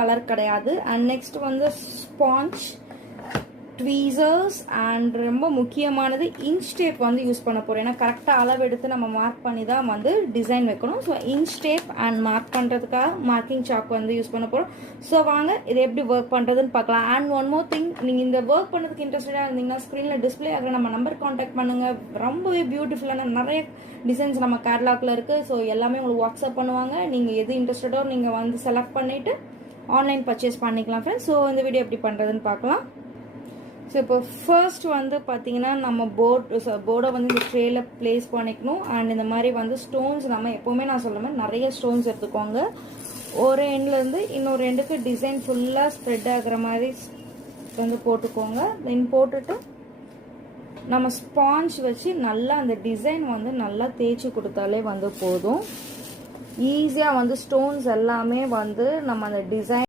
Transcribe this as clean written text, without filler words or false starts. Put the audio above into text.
Colour கிடையாது. And next வந்து sponge, tweezers and ரொம்ப முக்கியமானது இன்ச் டேப் வந்து யூஸ் பண்ண போகிறோம். ஏன்னா கரெக்டாக அளவு எடுத்து நம்ம மார்க் பண்ணி தான் வந்து டிசைன் வைக்கணும். So inch tape and mark பண்ணுறதுக்காக மார்க்கிங் சாக் வந்து யூஸ் பண்ண போகிறோம். ஸோ வாங்க இதை எப்படி ஒர்க் பண்ணுறதுன்னு பார்க்கலாம். அண்ட் ஒன் மோர் திங், நீங்கள் இந்த ஒர்க் பண்ணதுக்கு இன்ட்ரெஸ்டடாக இருந்தீங்கன்னா ஸ்க்ரீனில் டிஸ்பிளே ஆகிற நம்ம நம்பர் காண்டாக்ட் பண்ணுங்கள். ரொம்பவே பியூட்டிஃபுல்லான நிறைய டிசைன்ஸ் நம்ம கேட்லாக்ல இருக்குது. ஸோ எல்லாமே உங்களுக்கு வாட்ஸ்அப் பண்ணுவாங்க. நீங்கள் எது இன்ட்ரெஸ்டடோ நீங்கள் வந்து செலக்ட் பண்ணிவிட்டு ஆன்லைன் பர்ச்சேஸ் பண்ணிக்கலாம் ஃப்ரெண்ட்ஸ். ஸோ இந்த வீடியோ எப்படி பண்ணுறதுன்னு பார்க்கலாம். ஸோ இப்போ ஃபர்ஸ்ட் வந்து பார்த்தீங்கன்னா நம்ம போர்டை வந்து இந்த ட்ரேயில் ப்ளேஸ் பண்ணிக்கணும். அண்ட் இந்த மாதிரி வந்து ஸ்டோன்ஸ் நம்ம எப்போவுமே நான் சொல்ல மாதிரி நிறைய ஸ்டோன்ஸ் எடுத்துக்கோங்க. ஒரு எண்ட்லேருந்து இன்னொரு எண்டுக்கு டிசைன் ஃபுல்லாக ஸ்ப்ரெட் ஆகிற மாதிரி வந்து போட்டுக்கோங்க. தென் போட்டுட்டு நம்ம ஸ்பாஞ்ச் வச்சு நல்லா அந்த டிசைன் வந்து நல்லா தேய்ச்சி கொடுத்தாலே வந்து போதும். ஈஸியாக வந்து ஸ்டோன்ஸ் எல்லாமே வந்து நம்ம அந்த டிசைன்